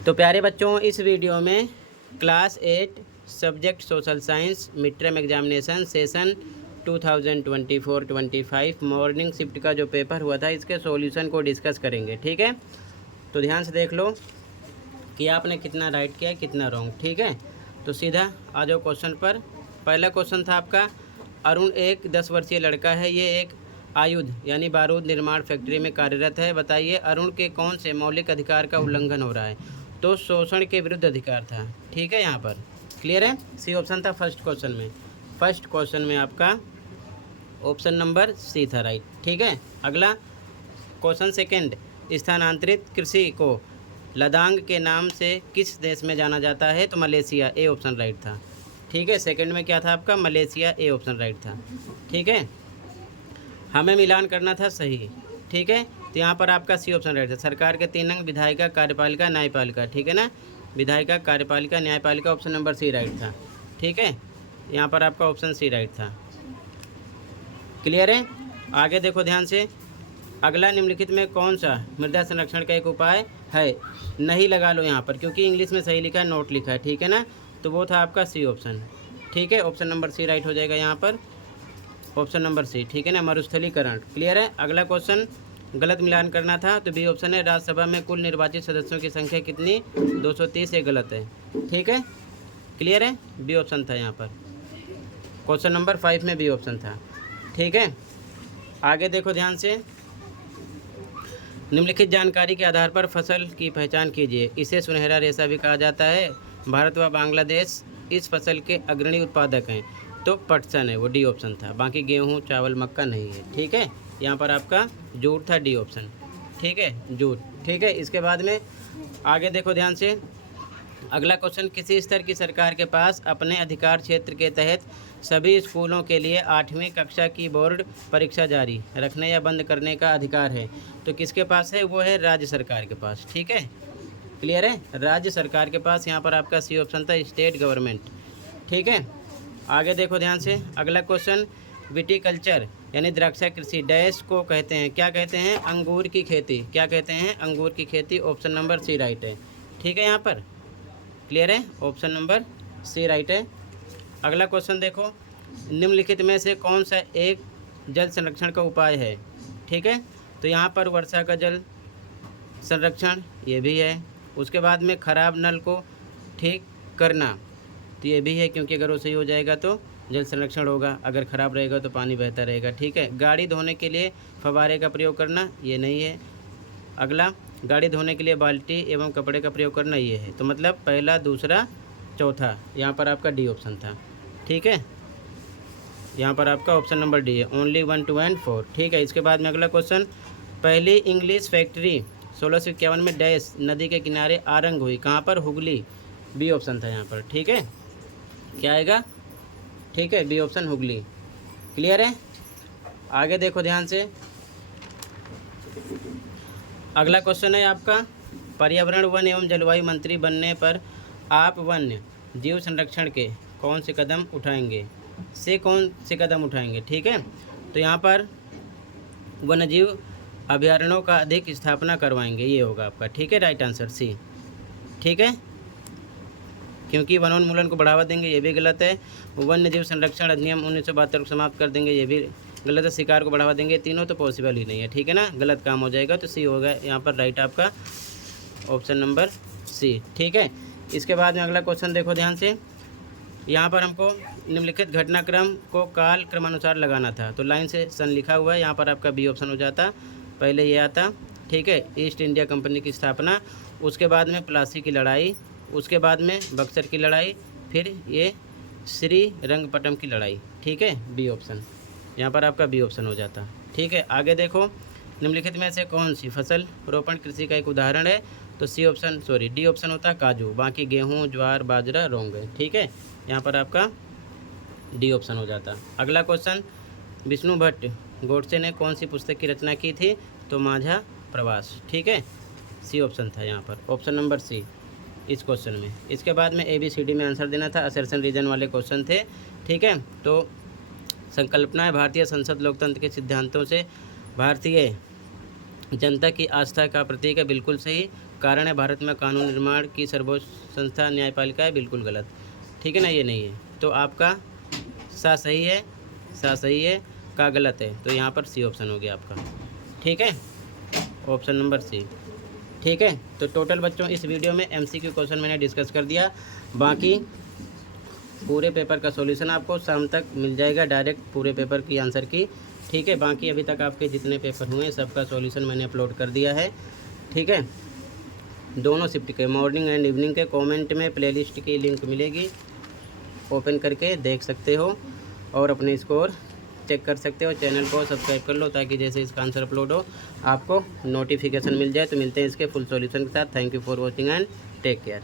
तो प्यारे बच्चों, इस वीडियो में class 8 subject social science mid term examination session 2024-25 morning shift का जो पेपर हुआ था इसके सॉल्यूशन को डिस्कस करेंगे। ठीक है, तो ध्यान से देख लो कि आपने कितना राइट किया कितना रॉन्ग। ठीक है, तो सीधा आ जाओ क्वेश्चन पर। पहला क्वेश्चन था आपका, अरुण एक 10 वर्षीय लड़का है, ये एक आयुध यानी बारूद निर्माण फैक्ट्री में कार्यरत है। बताइए अरुण के कौन से मौलिक अधिकार का उल्लंघन हो रहा है। तो शोषण के विरुद्ध अधिकार था। ठीक है, यहाँ पर क्लियर है। सी ऑप्शन था फर्स्ट क्वेश्चन में। फर्स्ट क्वेश्चन में आपका ऑप्शन नंबर सी था राइट। ठीक है, अगला क्वेश्चन सेकंड, स्थानांतरित कृषि को लदांग के नाम से किस देश में जाना जाता है। तो मलेशिया, ए ऑप्शन राइट था। ठीक है, सेकंड में क्या था आपका, मलेशिया, ए ऑप्शन राइट था। ठीक है, हमें मिलान करना था सही। ठीक है, तो यहाँ पर आपका सी ऑप्शन राइट था। सरकार के 3 अंग, विधायिका, कार्यपालिका, न्यायपालिका। ठीक है ना, विधायिका, कार्यपालिका, न्यायपालिका, ऑप्शन नंबर सी राइट था। ठीक है, यहाँ पर आपका ऑप्शन सी राइट था। क्लियर है। आगे देखो ध्यान से, अगला निम्नलिखित में कौन सा मृदा संरक्षण का एक उपाय है। नहीं लगा लो यहाँ पर, क्योंकि इंग्लिश में सही लिखा है, नोट लिखा है। ठीक है ना, तो वो था आपका सी ऑप्शन। ठीक है, ऑप्शन नंबर सी राइट हो जाएगा यहाँ पर, ऑप्शन नंबर सी। ठीक है ना, मरुस्थलीकरण। क्लियर है। अगला क्वेश्चन, गलत मिलान करना था, तो बी ऑप्शन है। राज्यसभा में कुल निर्वाचित सदस्यों की संख्या कितनी, 230, ये गलत है। ठीक है, क्लियर है, बी ऑप्शन था यहाँ पर। क्वेश्चन नंबर 5 में बी ऑप्शन था। ठीक है, आगे देखो ध्यान से, निम्नलिखित जानकारी के आधार पर फसल की पहचान कीजिए। इसे सुनहरा रेशा भी कहा जाता है। भारत व बांग्लादेश इस फसल के अग्रणी उत्पादक हैं। तो पटसन है, वो डी ऑप्शन था। बाकी गेहूं, चावल, मक्का नहीं है। ठीक है, यहाँ पर आपका जूट था, डी ऑप्शन। ठीक है, जूट। ठीक है, इसके बाद में आगे देखो ध्यान से, अगला क्वेश्चन, किसी स्तर की सरकार के पास अपने अधिकार क्षेत्र के तहत सभी स्कूलों के लिए 8वीं कक्षा की बोर्ड परीक्षा जारी रखने या बंद करने का अधिकार है। तो किसके पास है, वो है राज्य सरकार के पास। ठीक है, क्लियर है, राज्य सरकार के पास। यहाँ पर आपका सी ऑप्शन था, स्टेट गवर्नमेंट। ठीक है, आगे देखो ध्यान से, अगला क्वेश्चन, विटीकल्चर यानी द्राक्षा कृषि डैश को कहते हैं। क्या कहते हैं, अंगूर की खेती। क्या कहते हैं, अंगूर की खेती। ऑप्शन नंबर सी राइट है। ठीक है, यहाँ पर क्लियर है, ऑप्शन नंबर सी राइट है। अगला क्वेश्चन देखो, निम्नलिखित में से कौन सा एक जल संरक्षण का उपाय है। ठीक है, तो यहाँ पर वर्षा का जल संरक्षण, ये भी है। उसके बाद में खराब नल को ठीक करना, तो ये भी है, क्योंकि अगर वो सही हो जाएगा तो जल संरक्षण होगा, अगर ख़राब रहेगा तो पानी बहता रहेगा। ठीक है, गाड़ी धोने के लिए फव्वारे का प्रयोग करना, ये नहीं है। अगला, गाड़ी धोने के लिए बाल्टी एवं कपड़े का प्रयोग करना, ये है। तो मतलब पहला, दूसरा, चौथा, यहाँ पर आपका डी ऑप्शन था। ठीक है, यहाँ पर आपका ऑप्शन नंबर डी है, ओनली 1, 2 एंड 4। ठीक है, इसके बाद में अगला क्वेश्चन, पहली इंग्लिश फैक्ट्री 1651 में डैश नदी के किनारे आरंभ हुई। कहाँ पर, हुगली, बी ऑप्शन था यहाँ पर। ठीक है, क्या आएगा, ठीक है, बी ऑप्शन हुगली। क्लियर है। आगे देखो ध्यान से, अगला क्वेश्चन है आपका, पर्यावरण वन एवं जलवायु मंत्री बनने पर आप वन्य जीव संरक्षण के कौन से कदम उठाएंगे, से कौन से कदम उठाएंगे। ठीक है, तो यहाँ पर वन्यजीव अभयारण्यों का अधिक स्थापना करवाएंगे, ये होगा आपका। ठीक है, राइट आंसर सी। ठीक है, क्योंकि वनोन्मूलन को बढ़ावा देंगे, ये भी गलत है। वन्य जीव संरक्षण अधिनियम 1972 को समाप्त कर देंगे, ये भी गलत है। शिकार को बढ़ावा देंगे, तीनों तो पॉसिबल ही नहीं है। ठीक है ना, गलत काम हो जाएगा, तो सी होगा यहाँ पर राइट आपका, ऑप्शन नंबर सी। ठीक है, इसके बाद में अगला क्वेश्चन देखो ध्यान से, यहाँ पर हमको निम्नलिखित घटनाक्रम को काल क्रमानुसार लगाना था। तो लाइन से सन लिखा हुआ है, यहाँ पर आपका बी ऑप्शन हो जाता, पहले ये आता। ठीक है, ईस्ट इंडिया कंपनी की स्थापना, उसके बाद में प्लासी की लड़ाई, उसके बाद में बक्सर की लड़ाई, फिर ये श्रीरंगपट्टम की लड़ाई। ठीक है, बी ऑप्शन, यहाँ पर आपका बी ऑप्शन हो जाता। ठीक है, आगे देखो, निम्नलिखित में से कौन सी फसल रोपण कृषि का एक उदाहरण है। तो C option, sorry, D option होता काजू, बाकी गेहूँ, ज्वार, बाजरा, रोंग है। ठीक है, यहाँ पर आपका डी ऑप्शन हो जाता। अगला क्वेश्चन, विष्णु भट्ट गोडसे ने कौन सी पुस्तक की रचना की थी। तो माझा प्रवास। ठीक है, सी ऑप्शन था यहाँ पर, ऑप्शन नंबर सी इस क्वेश्चन में। इसके बाद में ABCD में आंसर देना था, असर्शन रीजन वाले क्वेश्चन थे। ठीक है, तो संकल्पनाएं भारतीय संसद लोकतंत्र के सिद्धांतों से भारतीय जनता की आस्था का प्रतीक है, बिल्कुल सही। कारण है भारत में कानून निर्माण की सर्वोच्च संस्था न्यायपालिका है, बिल्कुल गलत। ठीक है ना, ये नहीं है। तो आपका सा सही है, सा सही है, का गलत है। तो यहाँ पर सी ऑप्शन हो गया आपका। ठीक है, ऑप्शन नंबर सी। ठीक है, तो टोटल बच्चों इस वीडियो में MCQ क्वेश्चन मैंने डिस्कस कर दिया। बाकी पूरे पेपर का सॉल्यूशन आपको शाम तक मिल जाएगा, डायरेक्ट पूरे पेपर की आंसर की। ठीक है, बाकी अभी तक आपके जितने पेपर हुए हैं सबका सॉल्यूशन मैंने अपलोड कर दिया है। ठीक है, दोनों शिफ्ट के मॉर्निंग एंड इवनिंग के कमेंट में प्लेलिस्ट की लिंक मिलेगी, ओपन करके देख सकते हो और अपने स्कोर चेक कर सकते हो। चैनल को सब्सक्राइब कर लो ताकि जैसे इसका आंसर अपलोड हो आपको नोटिफिकेशन मिल जाए। तो मिलते हैं इसके फुल सॉल्यूशन के साथ। Thank you for watching and take care.